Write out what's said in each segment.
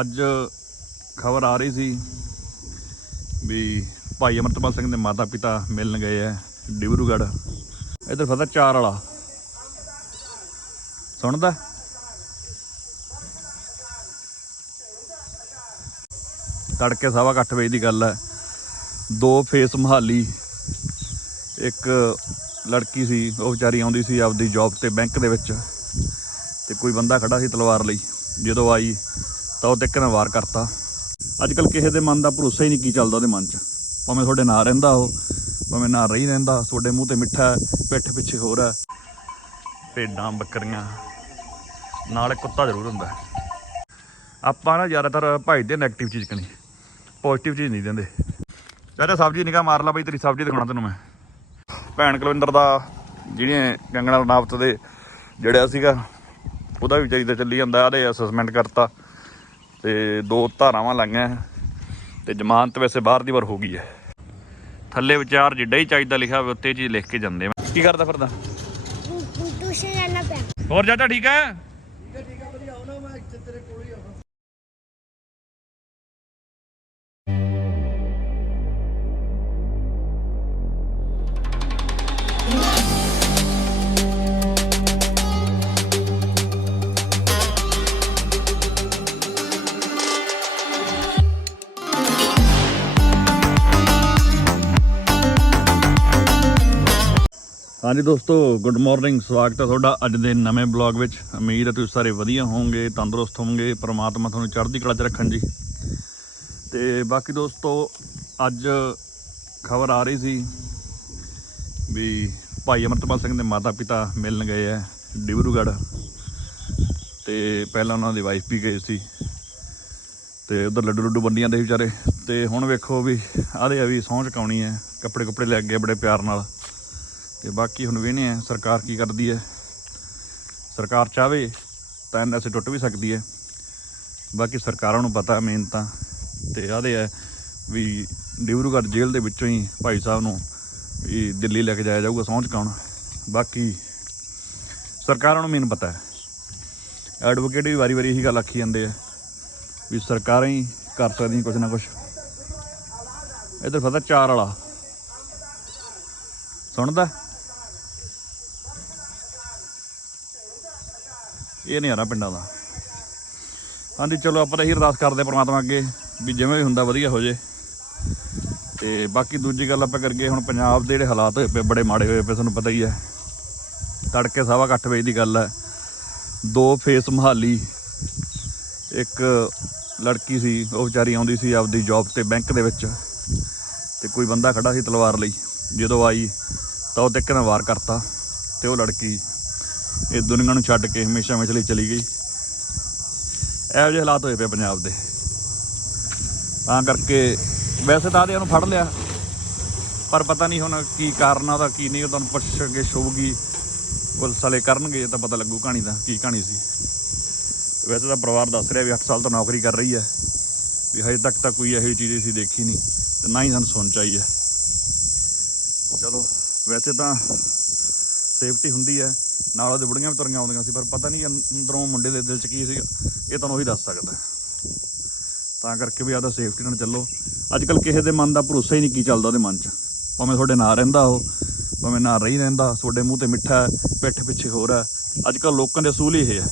ਅੱਜ ਖਬਰ ਆ ਰਹੀ ਸੀ ਵੀ ਭਾਈ ਅਮਰਤਪਾਲ ਸਿੰਘ ਦੇ ਮਾਤਾ ਪਿਤਾ ਮਿਲਣ ਗਏ ਐ ਡਿਬਰੂਗੜ੍ਹ। ਇਧਰ ਫਤਾ ਚਾਰ ਵਾਲਾ। ਸੁਣਦਾ? ਤੜਕੇ ਸਵਾ ਕੁ ਵਜੇ ਦੀ ਗੱਲ ਹੈ। ਦੋ ਫੇਸ ਮਹਾਲੀ। ਇੱਕ ਲੜਕੀ ਸੀ, ਉਹ ਵਿਚਾਰੀ ਆਉਂਦੀ ਸੀ ਆਪਦੀ ਜੌਬ ਤੇ ਬੈਂਕ ਦੇ ਵਿੱਚ ਤੇ ਕੋਈ ਬੰਦਾ ਖੜਾ ਸੀ ਤਲਵਾਰ ਲਈ। ਜਦੋਂ ਆਈ ਤਾਂ ਉਹ ਤੇ ਇੱਕ ਵਾਰ ਕਰਤਾ। ਅੱਜ ਕੱਲ ਕਿਸੇ ਦੇ ਮਨ ਦਾ ਭਰੋਸਾ ਹੀ ਨਹੀਂ ਕੀ ਚੱਲਦਾ ਉਹਦੇ ਮਨ 'ਚ। ਭਾਵੇਂ ਤੁਹਾਡੇ ਨਾਲ ਰਹਿੰਦਾ ਉਹ, ਭਾਵੇਂ ਨਾਲ ਰਹੀ ਰਹਿੰਦਾ, ਤੁਹਾਡੇ ਮੂੰਹ ਤੇ ਮਿੱਠਾ ਪਿੱਠ ਪਿੱਛੇ ਹੋਰ ਹੈ। ਭੇਡਾਂ, ਬੱਕਰੀਆਂ, ਨਾਲ ਕੁੱਤਾ ਜ਼ਰੂਰ ਹੁੰਦਾ ਆਪਾਂ ਨਾ ਜ਼ਿਆਦਾਤਰ ਭਾਈਦੇ ਨੈਗੇਟਿਵ ਚੀਜ਼ ਕਣੀ ਪੋਜ਼ਿਟਿਵ ਚੀਜ਼ ਨਹੀਂ ਦਿੰਦੇ। ਚਾਚਾ ਸਬਜ਼ੀ ਨਿਕਾ ਮਾਰ ਲਾ ਬਈ, ਤੇਰੀ ਸਬਜ਼ੀ ਦਿਖਾਉਣਾ ਤੈਨੂੰ ਮੈਂ। ਭੈਣ ਕੁਲਵਿੰਦਰ ਦਾ ਜਿਹੜੀਆਂ ਕੰਗਣਾ ਰਣਾਵਤ ਦੇ ਜੜਿਆ ਸੀਗਾ, ਉਹਦਾ ਵੀ ਵਿਚਾਰੀ ਦਾ ਚੱਲੀ ਜਾਂਦਾ ਉਹਦੇ ਅਸੈਸਮੈਂਟ ਕਰਤਾ। ਤੇ ਦੋ ਧਾਰਾਵਾਂ ਲਾਈਆਂ ਤੇ ਜ਼ਮਾਨਤ ਵੈਸੇ ਬਾਹਰ ਦੀ ਵਾਰ ਹੋ ਗਈ ਹੈ। ਥੱਲੇ ਵਿਚਾਰ ਜਿੱਡਾ ਹੀ ਚਾਹੀਦਾ ਲਿਖਿਆ ਹੋਵੇ ਉੱਤੇ ਚੀਜ਼ ਲਿਖ ਕੇ ਜਾਂਦੇ ਮੈਂ ਕੀ ਕਰਦਾ ਫਿਰਦਾ? ਟਿਊਸ਼ਨ ਜਾਣਾ ਪਿਆ। ਹੋਰ ਚਾਚਾ ਠੀਕ ਹੈ? ਹਾਂਜੀ ਦੋਸਤੋ ਗੁੱਡ ਮਾਰਨਿੰਗ ਸਵਾਗਤ ਹੈ ਤੁਹਾਡਾ ਅੱਜ ਦੇ ਨਵੇਂ ਬਲੌਗ ਵਿੱਚ। ਉਮੀਦ ਹੈ ਤੁਸੀਂ ਸਾਰੇ ਵਧੀਆ ਹੋਵੋਗੇ, ਤੰਦਰੁਸਤ ਹੋਵੋਗੇ, ਪ੍ਰਮਾਤਮਾ ਤੁਹਾਨੂੰ ਚੜ੍ਹਦੀ ਕਲਾ 'ਚ ਰੱਖਣ ਜੀ। ਤੇ ਬਾਕੀ ਦੋਸਤੋ, ਅੱਜ ਖਬਰ ਆ ਰਹੀ ਸੀ ਵੀ ਭਾਈ ਅਮਰਤਪਾਲ ਸਿੰਘ ਦੇ ਮਾਤਾ ਪਿਤਾ ਮਿਲਣ ਗਏ ਹੈ ਡਿਬਰੂਗੜ੍ਹ। ਤੇ ਪਹਿਲਾਂ ਉਹਨਾਂ ਦੀ ਵਾਈਫ ਵੀ ਗਏ ਸੀ। ਤੇ ਉਧਰ ਲੱਡੂ ਲੱਡੂ ਵੰਡੀਆਂ ਦੇ ਵਿਚਾਰੇ। ਤੇ ਹੁਣ ਵੇਖੋ ਵੀ ਆਦੇ ਆ ਵੀ ਸਹੁੰ ਚਕਾਉਣੀ ਹੈ ਕੱਪੜੇ ਕੱਪੜੇ ਲੈ ਕੇ ਬੜੇ ਪਿਆਰ ਨਾਲ। ਤੇ ਬਾਕੀ ਹੁਣ ਵੇਹਨੇ ਆ, ਸਰਕਾਰ ਕੀ ਕਰਦੀ ਹੈ? ਸਰਕਾਰ ਚਾਵੇ ਤਾਂ ਐਨਐਸਏ ਟੁੱਟ ਵੀ ਸਕਦੀ ਹੈ। ਬਾਕੀ ਸਰਕਾਰਾਂ ਨੂੰ ਪਤਾ ਮੇਨ ਤਾਂ ਤੇ ਆਦੇ ਹੈ ਵੀ ਡਿਬਰੂਗੜ੍ਹ ਜੇਲ੍ਹ ਦੇ ਵਿੱਚੋਂ ਹੀ ਭਾਈ ਸਾਹਿਬ ਨੂੰ ਵੀ ਦਿੱਲੀ ਲੈ ਕੇ ਜਾਇਆ ਜਾਊਗਾ ਸਹੁੰ ਚੁਕਾਉਣ। ਬਾਕੀ ਸਰਕਾਰਾਂ ਨੂੰ ਮੇਨ ਪਤਾ ਹੈ। ਐਡਵੋਕੇਟ ਵੀ ਵਾਰੀ ਵਾਰੀ ਇਹੀ ਗੱਲ ਆਖੀ ਜਾਂਦੇ ਆ ਵੀ ਸਰਕਾਰਾਂ ਹੀ ਕਰ ਸਕਦੀਆਂ ਕੁਝ ਨਾ ਕੁਝ ਇਧਰ ਫਤਾ ਚਾਰ ਵਾਲਾ। ਸੁਣਦਾ? ਇਹ ਨਹੀਂ ਆ ਪਿੰਡਾਂ ਦਾ। ਹਾਂਜੀ, ਚਲੋ ਆਪਾਂ ਤਾਂ ਇਹੀ ਅਰਦਾਸ ਕਰਦੇ ਹਾਂ ਪ੍ਰਮਾਤਮਾ ਅੱਗੇ ਵੀ ਜਿਵੇਂ ਵੀ ਹੁੰਦਾ ਵਧੀਆ ਹੋ ਜੇ। ਤੇ ਬਾਕੀ ਦੂਜੀ ਗੱਲ ਆਪਾਂ ਕਰਕੇ ਹੁਣ ਪੰਜਾਬ ਦੇ ਜਿਹੜੇ ਹਾਲਾਤ ਹੋਏ ਪਏ, ਬੜੇ ਮਾੜੇ ਹੋਏ ਪਏ, ਤੁਹਾਨੂੰ ਪਤਾ ਹੀ ਹੈ। ਤੜਕੇ ਸਵਾ ਕੁ ਵਜੇ ਦੀ ਗੱਲ ਹੈ। ਦੋ ਫੇਸ ਮਹਾਲੀ, ਇੱਕ ਲੜਕੀ ਸੀ, ਉਹ ਵਿਚਾਰੀ ਆਉਂਦੀ ਸੀ ਆਪਦੀ ਜੌਬ ਤੇ ਬੈਂਕ ਦੇ ਵਿੱਚ। ਤੇ ਕੋਈ ਬੰਦਾ ਖੜਾ ਸੀ ਤਲਵਾਰ ਲਈ। ਜਦੋਂ ਆਈ ਤਾਂ ਉਹ ਤੇ ਇੱਕ ਨੇ ਵਾਰ ਕਰਤਾ, ਤੇ ਉਹ ਲੜਕੀ ਇਹ ਦੁਨੀਆ ਨੂੰ ਛੱਡ ਕੇ ਹਮੇਸ਼ਾ ਹਮੇਸ਼ਾ ਲਈ ਚਲੀ ਗਈ। ਇਹੋ ਜਿਹੇ ਹਾਲਾਤ ਹੋਏ ਪਏ ਪੰਜਾਬ ਦੇ। ਤਾਂ ਕਰਕੇ ਵੈਸੇ ਤਾਂ ਆਦੇ ਉਹਨੂੰ ਫੜ ਲਿਆ, ਪਰ ਪਤਾ ਨਹੀਂ ਹੁਣ ਕੀ ਕਾਰਨ ਆ ਉਹਦਾ, ਕੀ ਨਹੀਂ, ਉਹ ਤੁਹਾਨੂੰ ਪੁੱਛ ਕੇ ਹੋਊਗੀ ਪੁਲਿਸ ਵਾਲੇ ਕਰਨਗੇ ਤਾਂ ਪਤਾ ਲੱਗੂ ਕਹਾਣੀ ਦਾ, ਕੀ ਕਹਾਣੀ ਸੀ। ਤੇ ਵੈਸੇ ਤਾਂ ਪਰਿਵਾਰ ਦੱਸ ਰਿਹਾ ਵੀ 8 ਸਾਲ ਤੋਂ ਨੌਕਰੀ ਕਰ ਰਹੀ ਹੈ, ਵੀ ਹਜੇ ਤੱਕ ਤਾਂ ਕੋਈ ਇਹੋ ਜਿਹੀ ਚੀਜ਼ ਅਸੀਂ ਦੇਖੀ ਨਹੀਂ, ਤੇ ਨਾ ਹੀ ਸਾਨੂੰ ਸੁਣ ਚਾਹੀ ਹੈ। ਚਲੋ, ਵੈਸੇ ਤਾਂ ਸੇਫਟੀ ਹੁੰਦੀ ਹੈ ਨਾਲ ਉਹਦੇ ਬੁੜੀਆਂ ਵੀ ਤੁਰੀਆਂ ਆਉਂਦੀਆਂ ਸੀ ਪਰ ਪਤਾ ਨਹੀਂ ਅੰਦਰੋਂ ਮੁੰਡੇ ਦੇ ਦਿਲ 'ਚ ਕੀ ਸੀਗਾ ਇਹ ਤੁਹਾਨੂੰ ਉਹੀ ਦੱਸ ਸਕਦਾ। ਤਾਂ ਕਰਕੇ ਵੀ ਆਦਾ ਸੇਫਟੀ ਨਾਲ ਚੱਲੋ। ਅੱਜ ਕੱਲ ਕਿਸੇ ਦੇ ਮਨ ਦਾ ਭਰੋਸਾ ਹੀ ਨਹੀਂ ਕੀ ਚੱਲਦਾ ਉਹਦੇ ਮਨ 'ਚ। ਭਾਵੇਂ ਤੁਹਾਡੇ ਨਾਲ ਰਹਿੰਦਾ ਉਹ ਭਾਵੇਂ ਨਾਲ ਰਹੀ ਰਹਿੰਦਾ ਤੁਹਾਡੇ ਮੂੰਹ ਤੇ ਮਿੱਠਾ ਹੈ, ਪਿੱਠ ਪਿੱਛੇ ਹੋਰ ਹੈ ਅੱਜ ਕੱਲ ਲੋਕਾਂ ਦੇ ਅਸੂਲ ਹੀ ਇਹ ਹੈ।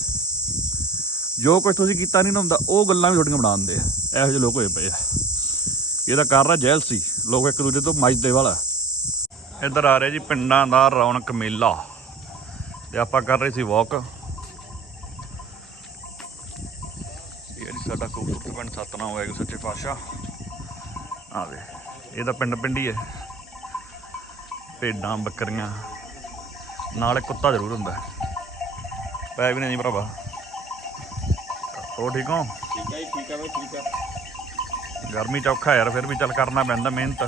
ਜੋ ਕੁਝ ਤੁਸੀਂ ਕੀਤਾ ਨਹੀਂ ਨਾ ਹੁੰਦਾ ਉਹ ਗੱਲਾਂ ਵੀ ਤੁਹਾਡੀਆਂ ਬਣਾ ਦਿੰਦੇ ਆ। ਇਹੋ ਜਿਹੇ ਲੋਕ ਹੋਏ ਪਏ ਆ। ਇਹਦਾ ਕਾਰਨ ਜੈਲ ਸੀ। ਲੋਕ ਇੱਕ ਦੂਜੇ ਤੋਂ ਮੱਝਦੇ ਵਾਲਾ। ਇੱਧਰ ਆ ਰਿਹਾ ਜੀ ਪਿੰਡਾਂ ਦਾ ਰੌਣਕ ਮੇਲਾ। ਤੇ ਆਪਾਂ ਕਰ ਰਹੇ ਸੀ ਵਾਕ ਇਹ ਸਾਡਾ ਕਬੂਤਰ ਪਿੰਡ ਸਤਨਾਮ ਹੋਏਗਾ ਸੱਚੇ ਪਾਤਸ਼ਾਹ। ਆਵੇ ਇਹ ਤਾਂ ਪਿੰਡ ਪਿੰਡੀ ਹੈ। ਭੇਡਾਂ ਬੱਕਰੀਆਂ ਨਾਲ ਕੁੱਤਾ ਜ਼ਰੂਰ ਹੁੰਦਾ। ਪੈ ਵੀ ਨਹੀਂ ਭਰਾਵਾ। ਹੋ ਠੀਕ ਹੋ? ਠੀਕ ਹੈ ਠੀਕ ਹੈ ਬਈ ਠੀਕ ਹੈ ਗਰਮੀ ਚ ਔਖਾ ਯਾਰ ਫਿਰ ਵੀ ਚੱਲ ਕਰਨਾ ਪੈਂਦਾ ਮਿਹਨਤ।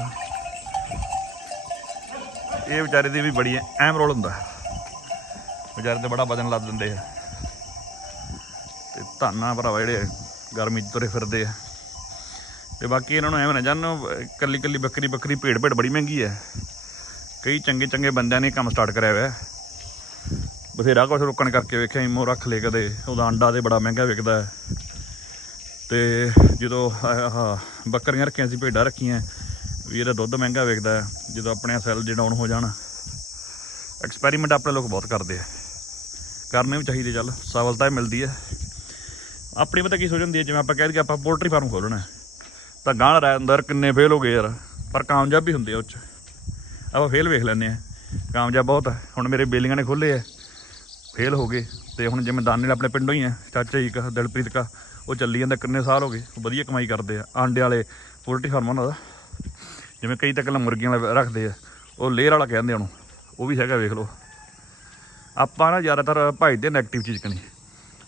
ਇਹ ਵਿਚਾਰੇ ਦੀ ਵੀ ਬੜੀ ਅਹਿਮ ਰੋਲ ਹੁੰਦਾ। ਵਿਚਾਰੇ ਤੇ ਬੜਾ ਵਜਨ ਲੱਦ ਦਿੰਦੇ ਆ। ਤੇ ਧਾਨਾ ਭਰਾਵਾ ਜਿਹੜੇ ਗਰਮੀ ਚ ਤੁਰੇ ਫਿਰਦੇ ਆ। ਤੇ ਬਾਕੀ ਇਹਨਾਂ ਨੂੰ ਐਵੇਂ ਨਾ ਜਾਣੋ ਕੱਲੀ ਕੱਲੀ ਬੱਕਰੀ ਬੱਕਰੀ ਭੇਡ ਭੇਡ ਬੜੀ ਮਹਿੰਗੀ ਹੈ ਕਈ ਚੰਗੇ ਚੰਗੇ ਬੰਦਿਆਂ ਨੇ ਕੰਮ ਸਟਾਰਟ ਕਰਿਆ ਹੋਇਆ। ਬਥੇਰਾ ਕੁਛ ਰੋਕਣ ਕਰਕੇ ਵੇਖਿਆ ਇਮੋ ਰੱਖ ਲਏ ਕਦੇ। ਉਹਦਾ ਅੰਡਾ ਤੇ ਬੜਾ ਮਹਿੰਗਾ ਵਿਕਦਾ ਹੈ। ਤੇ ਜਦੋਂ ਆਹ ਬੱਕਰੀਆਂ ਰੱਖੀਆਂ ਸੀ, ਭੇਡਾਂ ਰੱਖੀਆਂ, ਵੀ ਇਹਦਾ ਦੁੱਧ ਮਹਿੰਗਾ ਵਿਕਦਾ ਜਦੋਂ ਆਪਣੇ ਸੈੱਲ ਜੇ ਡਾਊਨ ਹੋ ਜਾਣ ਐਕਸਪੈਰੀਮੈਂਟ ਆਪਣੇ ਲੋਕ ਬਹੁਤ ਕਰਦੇ ਆ। ਕਰਨੇ ਵੀ ਚਾਹੀਦੇ ਚੱਲ ਸਫਲਤਾ ਮਿਲਦੀ ਹੈ। ਆਪਣੀ ਪਤਾ ਕੀ ਸੋਚ ਹੁੰਦੀ ਹੈ ਜਿਵੇਂ ਆਪਾਂ ਕਹਿ ਦਈਏ ਆਪਾਂ ਪੋਲਟਰੀ ਫਾਰਮ ਖੋਲਣਾ ਹੈ, ਤਾਂ ਗਾਂ ਰਾਇ ਅੰਦਰ ਕਿੰਨੇ ਫੇਲ ਹੋ ਗਏ ਯਾਰ ਪਰ ਕਾਮਯਾਬ ਵੀ ਹੁੰਦੇ ਆ ਉਹ 'ਚ। ਆਪਾਂ ਫੇਲ ਵੇਖ ਲੈਂਦੇ ਆ ਕਾਮਯਾਬ ਬਹੁਤ ਹੈ। ਹੁਣ ਮੇਰੇ ਬੇਲੀਆਂ ਨੇ ਖੋਲੇ ਆ। ਫੇਲ ਹੋ ਗਏ। ਤੇ ਹੁਣ ਜਿਵੇਂ ਦਾਨੇ ਆਪਣੇ ਪਿੰਡੋਂ ਹੀ ਆ ਚਾਚਾ ਜੀ ਕਾ ਦਿਲਪ੍ਰੀਤ ਕਾ ਉਹ ਚੱਲੀ ਜਾਂਦਾ ਕਿੰਨੇ ਸਾਲ ਹੋ ਗਏ। ਉਹ ਵਧੀਆ ਕਮਾਈ ਕਰਦੇ ਆ। ਆਂਡੇ ਵਾਲੇ ਪੋਲਟਰੀ ਫਾਰਮ ਉਹਨਾਂ ਦਾ। ਜਿਵੇਂ ਕਈ ਤਾਂ ਕੱਲਾ ਮੁਰਗੀਆਂ ਵਾਲਾ ਰੱਖਦੇ ਆ। ਉਹ ਲੇਅਰ ਵਾਲਾ ਕਹਿੰਦੇ ਉਹਨੂੰ। ਉਹ ਵੀ ਹੈਗਾ ਵੇਖ ਲਓ। ਆਪਾਂ ਨਾ ਜ਼ਿਆਦਾਤਰ ਭਜਦੇ ਨੈਗੇਟਿਵ ਚੀਜ਼ ਕਣੀ।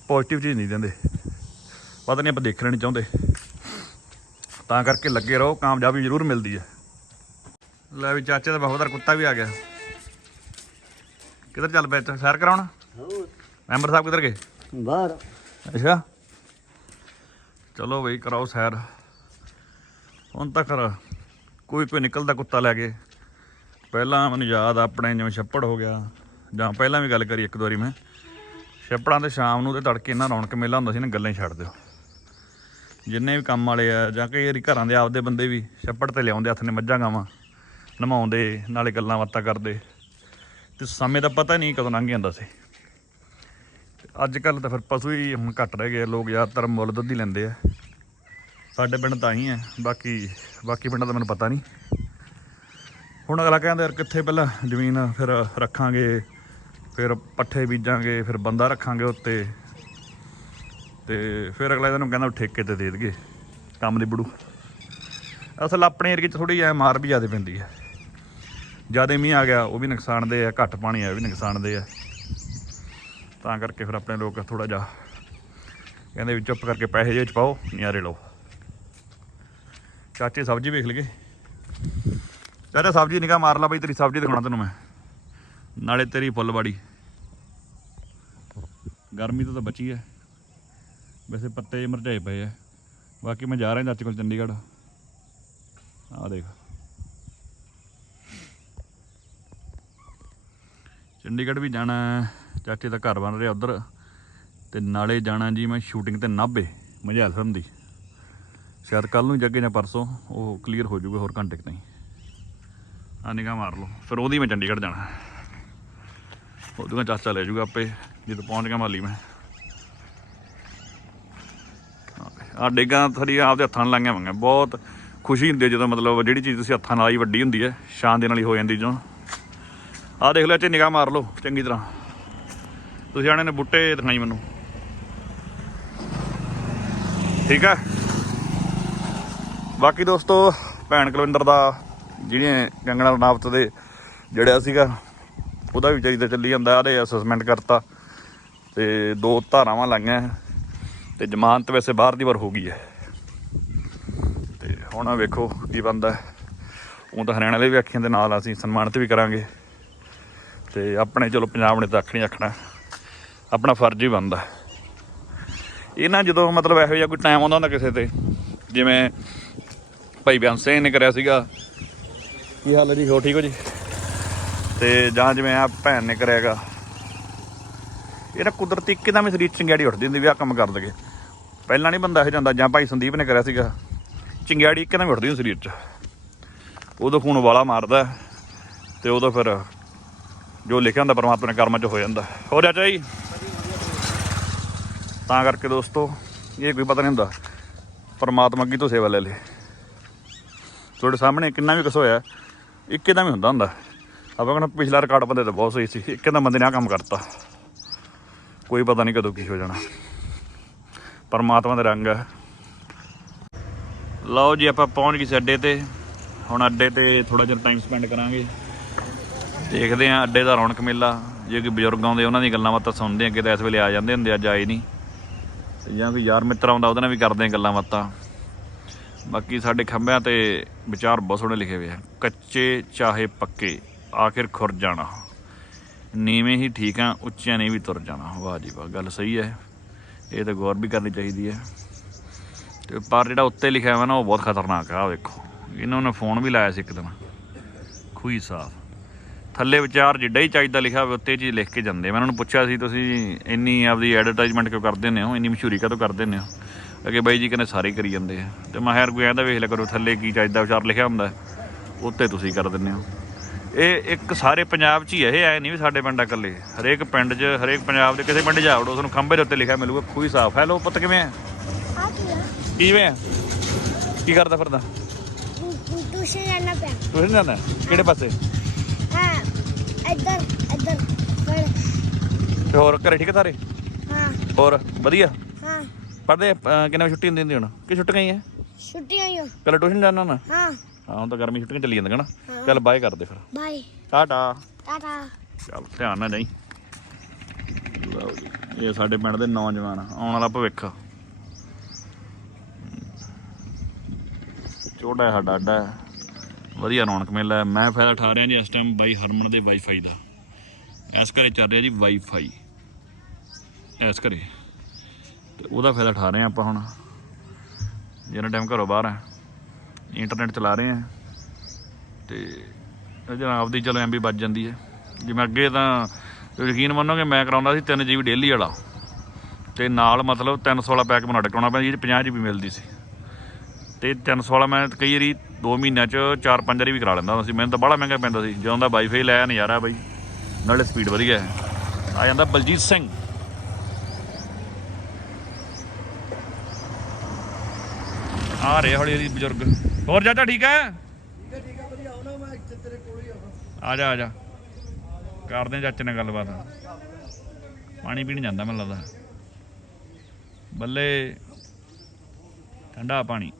ਪੋਜ਼ਿਟਿਵ ਚੀਜ਼ ਨਹੀਂ ਦਿੰਦੇ। ਪਤਾ ਨਹੀਂ ਆਪਾਂ ਦੇਖਣਾ ਨਹੀਂ ਚਾਹੁੰਦੇ। ਤਾਂ ਕਰਕੇ ਲੱਗੇ ਰਹੋ ਕਾਮਯਾਬੀ ਜ਼ਰੂਰ ਮਿਲਦੀ ਹੈ। ਲੈ ਵੀ ਚਾਚੇ ਦਾ ਬਹੁਤਰ ਕੁੱਤਾ ਵੀ ਆ ਗਿਆ। ਕਿੱਧਰ ਚੱਲ ਪਿਆ? ਸੈਰ ਕਰਾਉਣ? ਮੈਂਬਰ ਸਾਹਿਬ ਕਿੱਧਰ ਗਏ? ਬਾਹਰ। ਅੱਛਾ। ਚਲੋ ਬਈ ਕਰਾਓ ਸੈਰ। ਹੁਣ ਤੱਕ ਕੋਈ ਕੋਈ ਨਿਕਲਦਾ ਕੁੱਤਾ ਲੈ ਕੇ। ਪਹਿਲਾਂ ਮੈਨੂੰ ਯਾਦ ਆਪਣੇ ਜਿਵੇਂ ਛੱਪੜ ਹੋ ਗਿਆ। ਜਾਂ ਪਹਿਲਾਂ ਵੀ ਗੱਲ ਕਰੀ ਇੱਕ ਦੋ ਵਾਰੀ ਮੈਂ। ਛੱਪੜਾਂ ਤੇ ਸ਼ਾਮ ਨੂੰ ਤੇ ਤੜਕੇ ਇੰਨਾ ਰੌਣਕ ਮੇਲਾ ਹੁੰਦਾ ਸੀ ਨਾ, ਗੱਲਾਂ ਹੀ ਛੱਡ ਦਿਓ। ਜਿੰਨੇ ਵੀ ਕੰਮ ਵਾਲੇ ਆ, ਜਾਂ ਕਈ ਵਾਰੀ ਘਰਾਂ ਦੇ ਆਪਦੇ ਬੰਦੇ ਵੀ ਛੱਪੜ ਤੇ ਲਿਆਉਂਦੇ, ਹੱਥ ਨੇ ਮੱਝਾਂ ਗਾਵਾਂ, ਨਮਾਉਂਦੇ, ਨਾਲੇ ਗੱਲਾਂ ਬਾਤਾਂ ਕਰਦੇ। ਤੇ ਸਮੇਂ ਦਾ ਪਤਾ ਨਹੀਂ ਕਦੋਂ ਲੰਘ ਜਾਂਦਾ ਸੀ। ਅੱਜ ਕੱਲ ਤਾਂ ਫਿਰ ਪਸ਼ੂ ਹੀ ਹੁਣ ਘੱਟ ਰਹਿ ਗਏ ਲੋਕ ਜ਼ਿਆਦਾਤਰ ਮੁੱਲ ਦੁੱਧ ਹੀ ਲੈਂਦੇ ਆ। ਸਾਡੇ ਪਿੰਡ ਤਾਂ ਹੀ ਹੈ ਬਾਕੀ ਬਾਕੀ ਪਿੰਡਾਂ ਦਾ ਮੈਨੂੰ ਪਤਾ ਨਹੀਂ। ਹੁਣ ਅਗਲਾ ਕਹਿੰਦਾ ਯਾਰ ਕਿੱਥੇ ਪਹਿਲਾਂ ਜ਼ਮੀਨ ਫਿਰ ਰੱਖਾਂਗੇ ਫਿਰ ਪੱਠੇ ਬੀਜਾਂਗੇ, ਫਿਰ ਬੰਦਾ ਰੱਖਾਂਗੇ ਉੱਤੇ। ਤੇ ਫਿਰ ਅਗਲਾ ਇਹਨੂੰ ਕਹਿੰਦਾ ਵੀ ਠੇਕੇ ਤੇ ਦੇ ਦੇਗੇ ਕੰਮ ਦੀ ਅਸਲ ਆਪਣੇ ਏਰੀਏ 'ਚ ਥੋੜੀ ਐ ਮਾਰ ਵੀ ਜ਼ਿਆਦਾ ਪੈਂਦੀ ਹੈ। ਜ਼ਿਆਦਾ ਮੀਂਹ ਆ ਗਿਆ, ਉਹ ਵੀ ਨੁਕਸਾਨ ਦੇ ਆ, ਘੱਟ ਪਾਣੀ ਆਇਆ ਵੀ ਨੁਕਸਾਨ ਦੇ ਆ। ਤਾਂ ਕਰਕੇ ਫਿਰ ਆਪਣੇ ਲੋਕ ਥੋੜਾ ਜਿਹਾ ਕਹਿੰਦੇ ਵੀ ਚੁੱਪ ਕਰਕੇ ਪੈਸੇ ਜੇ ਚ ਪਾਓ, ਨਿਆਰੇ ਲਓ। ਚਾਚੇ ਸਬਜ਼ੀ ਵੇਖ ਲਈਏ। ਚਾਚਾ, ਸਬਜ਼ੀ ਨਿਕਾ ਮਾਰ ਲਾ ਬਈ, ਤੇਰੀ ਸਬਜ਼ੀ ਦਿਖਾਉਣਾ ਤੈਨੂੰ ਮੈਂ। ਨਾਲੇ ਤੇਰੀ ਫੁੱਲਵਾੜੀ ਗਰਮੀ ਤੋਂ ਤਾਂ ਬਚੀ ਐ। ਵੈਸੇ ਪੱਤੇ ਮਰਝਾਏ ਪਏ ਐ। ਬਾਕੀ ਮੈਂ ਜਾ ਰਿਹਾ ਚਾਚੇ ਕੋਲ ਚੰਡੀਗੜ੍ਹ। ਆ ਦੇਖ। ਚੰਡੀਗੜ੍ਹ ਵੀ ਜਾਣਾ ਚਾਚੇ ਦਾ ਘਰ ਬਣ ਰਿਹਾ ਉਧਰ। ਤੇ ਨਾਲੇ ਜਾਣਾ ਜੀ ਮੈਂ ਸ਼ੂਟਿੰਗ ਤੇ ਨਾਭੇ, ਮਝੈਲ ਫਿਲਮ ਦੀ। ਸ਼ਾਇਦ ਕੱਲ ਨੂੰ ਜੱਗੇ ਜਾਂ ਪਰਸੋਂ ਉਹ ਕਲੀਅਰ ਹੋ ਜਾਊਗਾ ਹੋਰ ਘੰਟੇ ਕੁ ਨਹੀਂ ਆ ਨਿਗਾਹ ਮਾਰ ਲਓ। ਫਿਰ ਉਹਦੀ ਮੈਂ ਚੰਡੀਗੜ੍ਹ ਜਾਣਾ। ਉਹਦੋਂ ਚਾਚਾ ਲੈ ਜਾਊਗਾ ਆਪੇ, ਜਦੋਂ ਪਹੁੰਚ ਗਿਆ ਮਾਲੀ ਮੈਂ। ਆ ਡੇਗਾਂ ਥਰੀ ਆਪਦੇ ਹੱਥਾਂ ਨਾਲ ਲਾਈਆਂ ਹੋਈਆਂ, ਬਹੁਤ ਖੁਸ਼ੀ ਹੁੰਦੀ ਹੈ ਜਦੋਂ ਮਤਲਬ ਜਿਹੜੀ ਚੀਜ਼ ਤੁਸੀਂ ਹੱਥਾਂ ਨਾਲ ਹੀ ਵੱਡੀ ਹੁੰਦੀ ਹੈ, ਸ਼ਾਨ ਦੇ ਨਾਲ ਹੀ ਹੋ ਜਾਂਦੀ ਜਦੋਂ। ਆ ਦੇਖ ਲਓ, ਇੱਥੇ ਨਿਗਾਹ ਮਾਰ ਲਓ, ਚੰਗੀ ਤਰ੍ਹਾਂ। ਤੁਸੀਂ ਆਣੇ ਨੇ ਬੂਟੇ ਦਿਖਾਈ ਮੈਨੂੰ। ਠੀਕ ਹੈ ਬਾਕੀ ਦੋਸਤੋ, ਭੈਣ ਕੁਲਵਿੰਦਰ ਦਾ, ਜਿਹੜੀਆਂ ਕੰਗਣਾ ਰਣਾਵਤ ਦੇ ਜੜਿਆ ਸੀਗਾ ਉਹਦਾ ਵੀ ਵਿਚਾਰੀ ਦਾ ਚੱਲੀ ਜਾਂਦਾ ਉਹਦੇ ਅਸੈਸਮੈਂਟ ਕਰਤਾ। ਤੇ ਦੋ ਧਾਰਾਵਾਂ ਲਾਈਆਂ। ਤੇ ਜ਼ਮਾਨਤ ਵੈਸੇ ਬਾਹਰ ਦੀ ਵਾਰ ਹੋ ਗਈ ਹੈ। ਤੇ ਹੁਣ ਆ ਵੇਖੋ ਕੀ ਬੰਦਾ ਉਹ ਤਾਂ ਹਰਿਆਣਾ ਵਾਲੇ ਵੀ ਅੱਖੀਆਂ ਦੇ ਨਾਲ ਅਸੀਂ ਸਨਮਾਨਿਤ ਵੀ ਕਰਾਂਗੇ। ਤੇ ਆਪਣੇ ਚਲੋ ਪੰਜਾਬ ਨੇ ਤਾਂ ਅੱਖ ਨਹੀਂ ਆਖਣਾ। ਆਪਣਾ ਫਰਜ਼ ਹੀ ਬਣਦਾ ਇਹ ਨਾ ਜਦੋਂ ਮਤਲਬ ਇਹੋ ਜਿਹਾ ਕੋਈ ਟਾਈਮ ਆਉਂਦਾ ਹੁੰਦਾ ਕਿਸੇ ਤੇ, ਜਿਵੇਂ ਭਾਈ ਬਿਆਨ ਸਿੰਘ ਨੇ ਕਰਿਆ ਸੀਗਾ। ਕੀ ਹਾਲ ਹੈ ਜੀ ਹੋ ਠੀਕ ਹੋ ਜੀ? ਤੇ ਜਾਂ ਜਿਵੇਂ ਆ ਭੈਣ ਨੇ ਕਰਿਆਗਾ ਇਹ ਨਾ ਕੁਦਰਤੀ ਇੱਕਦਮ ਹੀ ਸਰੀਰ ਚਿੰਗਿਆੜੀ ਉੱਠਦੀ ਹੁੰਦੀ ਵੀ ਆ ਕੰਮ ਕਰ ਦਗੇ ਪਹਿਲਾਂ ਨਹੀਂ ਬੰਦਾ ਇਹ ਜਾਂਦਾ ਜਾਂ ਭਾਈ ਸੰਦੀਪ ਨੇ ਕਰਿਆ ਸੀਗਾ, ਚਿੰਗਿਆੜੀ ਇੱਕਦਮ ਹੀ ਉੱਠਦੀ ਹੁੰਦੀ ਸਰੀਰ 'ਚ। ਉਦੋਂ ਖੂਨ ਵਾਲਾ ਮਾਰਦਾ ਤੇ ਉਦੋਂ ਫਿਰ ਜੋ ਲਿਖਿਆ ਹੁੰਦਾ ਪਰਮਾਤਮਾ ਨੇ ਕਰਮਾਂ 'ਚ ਹੋ ਜਾਂਦਾ। ਹੋ ਚਾਚਾ ਜੀ? ਤਾਂ ਕਰਕੇ ਦੋਸਤੋ, ਇਹ ਕੋਈ ਪਤਾ ਨਹੀਂ ਹੁੰਦਾ, ਪਰਮਾਤਮਾ ਕੀ ਤੋਂ ਸੇਵਾ ਲੈ ਲੇ। ਤੁਹਾਡੇ ਸਾਹਮਣੇ ਕਿੰਨਾ ਵੀ ਕੁਛ ਹੋਇਆ, ਇੱਕਦਮ ਵੀ ਹੁੰਦਾ ਹੁੰਦਾ। ਆਪਾਂ ਕਹਿੰਦਾ ਪਿਛਲਾ ਰਿਕਾਰਡ ਬੰਦੇ ਤਾਂ ਬਹੁਤ ਸਹੀ ਸੀ। ਇੱਕ ਤਾਂ ਬੰਦੇ ਨੇ ਆ ਕੰਮ ਕਰਤਾ। ਕੋਈ ਪਤਾ ਨਹੀਂ ਕਦੋਂ ਕੀ ਹੋ ਜਾਣਾ। ਪਰਮਾਤਮਾ ਦਾ ਰੰਗ ਹੈ। ਲਓ ਜੀ, ਆਪਾਂ ਪਹੁੰਚ ਗਏ ਸੀ ਅੱਡੇ ਤੇ। ਹੁਣ ਅੱਡੇ ਤੇ ਥੋੜਾ ਜਿਹਾ ਟਾਈਮ ਸਪੈਂਡ ਕਰਾਂਗੇ। ਦੇਖਦੇ ਆਂ ਅੱਡੇ ਦਾ ਰੌਣਕ ਮੇਲਾ। ਜੇ ਕੋਈ ਬਜ਼ੁਰਗ ਆਉਂਦੇ, ਉਹਨਾਂ ਦੀਆਂ ਗੱਲਾਂ ਬਾਤਾਂ ਸੁਣਦੇ ਅੱਗੇ ਤਾਂ ਇਸ ਵੇਲੇ ਆ ਜਾਂਦੇ ਹੁੰਦੇ ਅੱਜ ਆਏ ਨਹੀਂ। ਜਾਂ ਕੋਈ ਯਾਰ ਮਿੱਤਰ ਆਉਂਦਾ, ਉਹਦੇ ਨਾਲ ਵੀ ਕਰਦੇ ਆਂ ਗੱਲਾਂ ਬਾਤਾਂ। ਬਾਕੀ ਸਾਡੇ ਖੰਭਿਆਂ ਤੇ ਵਿਚਾਰ ਬਹੁਤ ਸੋਹਣੇ ਲਿਖੇ ਹੋਏ ਆ। ਕੱਚੇ ਚਾਹੇ ਪੱਕੇ। ਆਖਿਰ ਖੁਰ ਜਾਣਾ। ਨੀਵੇਂ ਹੀ ਠੀਕ ਆ, ਉੱਚਿਆਂ ਨੇ ਵੀ ਤੁਰ ਜਾਣਾ। ਵਾਹ ਜੀ ਵਾਹ, ਗੱਲ ਸਹੀ ਹੈ। ਇਹ ਤਾਂ ਗੌਰ ਵੀ ਕਰਨੀ ਚਾਹੀਦੀ ਹੈ। ਤੇ ਪਰ ਜਿਹੜਾ ਉੱਤੇ ਲਿਖਿਆ ਹੋਇਆ ਨਾ, ਉਹ ਬਹੁਤ ਖਤਰਨਾਕ ਆ ਵੇਖੋ। ਇਹਨਾਂ ਨੇ ਫੋਨ ਵੀ ਲਾਇਆ ਸੀ ਇੱਕ ਦਿਨ। ਖੂਹੀ ਸਾਫ਼। ਥੱਲੇ ਵਿਚਾਰ ਜਿੱਡਾ ਹੀ ਚਾਹੀਦਾ ਲਿਖਿਆ ਹੋਵੇ, ਉੱਤੇ ਚੀਜ਼ ਲਿਖ ਕੇ ਜਾਂਦੇ ਮੈਂ ਉਹਨਾਂ ਨੂੰ ਪੁੱਛਿਆ ਸੀ, ਤੁਸੀਂ ਇੰਨੀ ਆਪਦੀ ਐਡਵਰਟਾਈਜ਼ਮੈਂਟ ਕਿਉਂ ਕਰਦੇ ਨੇ ਹੋ? ਇੰਨੀ ਮਸ਼ਹੂਰੀ ਕਾਹਤੋਂ ਕਰਦੇ ਨੇ ਹੋ? ਅੱਗੇ ਬਾਈ ਜੀ ਕਹਿੰਦੇ, ਸਾਰੇ ਕਰੀ ਜਾਂਦੇ ਆ। ਤੇ ਮੈਂ ਯਾਰ, ਕੋਈ ਐਂਦਾ ਵੇਖ ਲਿਆ ਕਰੋ, ਥੱਲੇ ਕੀ ਚਾਹੀਦਾ? ਵਿਚਾਰ ਲਿਖਿਆ ਹੁੰਦਾ। ਉੱਤੇ ਤੁਸੀਂ ਕਰ ਦਿੰਦੇ ਹੋ। ਇਹ ਇੱਕ ਸਾਰੇ ਪੰਜਾਬ 'ਚ ਹੀ ਇਹ ਐ ਨਹੀਂ ਵੀ ਸਾਡੇ ਪਿੰਡ ਆ ਇਕੱਲੇ। ਹਰੇਕ ਪਿੰਡ 'ਚ ਹਰੇਕ ਪੰਜਾਬ ਦੇ ਕਿਸੇ ਪਿੰਡ ਜਾਵੜੋ ਤੁਹਾਨੂੰ ਖੰਭੇ ਦੇ ਉੱਤੇ ਲਿਖਿਆ ਮਿਲੂਗਾ ਖੂਹੀ ਸਾਫ਼। ਹੈਲੋ ਪੁੱਤ ਕਿਵੇਂ ਆ? ਆ ਕੀ ਆ ਕਿਵੇਂ ਆ? ਕੀ ਕਰਦਾ ਫਿਰਦਾ? ਟਿਊਸ਼ਨ ਜਾਣਾ ਪਿਆ। ਤੁਸੀਂ ਜਾਂਦਾ ਕਿਹੜੇ ਪਾਸੇ? ਹਾਂ ਇੱਧਰ ਇੱਧਰ ਤੇ ਹੋਰ ਘਰੇ ਠੀਕ ਹੈ ਸਾਰੇ? ਹਾਂ ਹੋਰ ਵਧੀਆ? ਹਾਂ। ਪੜਦੇ ਕਿੰਨੇ ਵਜੇ ਛੁੱਟੀ ਹੁੰਦੀ ਹੁੰਦੀ ਹੁਣ? ਕਿ ਛੁੱਟੀਆਂ ਹੀ ਆ? ਛੁੱਟੀਆਂ ਹੀ ਆ। ਕੱਲ ਟਿਊਸ਼ਨ ਜਾਣਾ ਨਾ? ਹਾਂ। ਹਾਂ ਹੁਣ ਤਾਂ ਗਰਮੀ ਛੁੱਟੀਆਂ ਚੱਲੀ ਜਾਂਦੀਆਂ ਨਾ। ਚੱਲ ਬਾਏ ਕਰਦੇ ਫਿਰ। ਬਾਏ ਟਾਟਾ ਟਾਟਾ ਚੱਲ ਧਿਆਨ ਨਾਲ ਜਾਈ। ਲਓ ਜੀ ਇਹ ਸਾਡੇ ਪਿੰਡ ਦੇ ਨੌਜਵਾਨ ਆਉਣ ਵਾਲਾ ਭਵਿੱਖ। ਛੋਟਾ ਸਾਡਾ ਅੱਡਾ ਵਧੀਆ ਰੌਣਕ ਮੇਲਾ ਮੈਂ ਫਾਇਦਾ ਉਠਾ ਰਿਹਾ ਜੀ ਇਸ ਟਾਈਮ ਬਾਈ ਹਰਮਨ ਦੇ ਵਾਈਫਾਈ ਦਾ। ਇਸ ਘਰੇ ਚੱਲ ਰਿਹਾ ਜੀ ਵਾਈਫਾਈ ਇਸ ਘਰੇ। ਤੇ ਉਹਦਾ ਫਾਇਦਾ ਉਠਾ ਰਹੇ ਆਪਾਂ ਹੁਣ। ਜਿੰਨਾ ਟਾਈਮ ਘਰੋਂ ਬਾਹਰ ਹੈ ਇੰਟਰਨੈਟ ਚਲਾ ਰਹੇ ਹਾਂ। ਤੇ ਇਹ ਆਪਦੀ ਦੀ ਚਲੋ ਐਮਬੀ ਵੱਜ ਜਾਂਦੀ ਹੈ। ਜਿਵੇਂ ਅੱਗੇ ਤਾਂ ਯਕੀਨ ਮੰਨੋਗੇ, ਮੈਂ ਕਰਾਉਂਦਾ ਸੀ 3 ਜੀਬੀ ਡੇਲੀ ਵਾਲਾ। ਤੇ ਨਾਲ ਮਤਲਬ 300 ਵਾਲਾ ਪੈਕ ਬਣਾ ਕਰਾਉਣਾ ਪੈਂਦਾ ਜਿਹਦੇ 50 ਜੀਬੀ ਮਿਲਦੀ ਸੀ। ਤੇ 300 ਵਾਲਾ ਮੈਂ ਕਈ ਵਾਰੀ 2 ਮਹੀਨਿਆਂ ਚ 4-5 ਵਾਰੀ ਵੀ ਕਰਾ ਲੈਂਦਾ ਹੁੰਦਾ ਸੀ। ਮੈਨੂੰ ਤਾਂ ਬੜਾ ਮਹਿੰਗਾ ਪੈਂਦਾ ਸੀ। ਜਦੋਂ ਦਾ ਵਾਈਫਾਈ ਲਿਆ ਨਜ਼ਾਰਾ ਬਾਈ। ਨਾਲੇ ਸਪੀਡ ਵਧੀਆ ਹੈ। ਆ ਜਾਂਦਾ ਬਲਜੀਤ ਸਿੰਘ। ਆ ਰਹੇ ਹੌਲੀ ਹੌਲੀ ਬਜ਼ੁਰਗ। ਹੋਰ ਚਾਚਾ ਠੀਕ ਹੈ? ਆ ਜਾ ਆ ਜਾ। ਕਰਦੇ ਚਾਚੇ ਨਾਲ ਗੱਲਬਾਤ। ਪਾਣੀ ਪੀਣ ਜਾਂਦਾ ਮੈਨੂੰ ਲੱਗਦਾ। ਬੱਲੇ ਠੰਡਾ ਪਾਣੀ।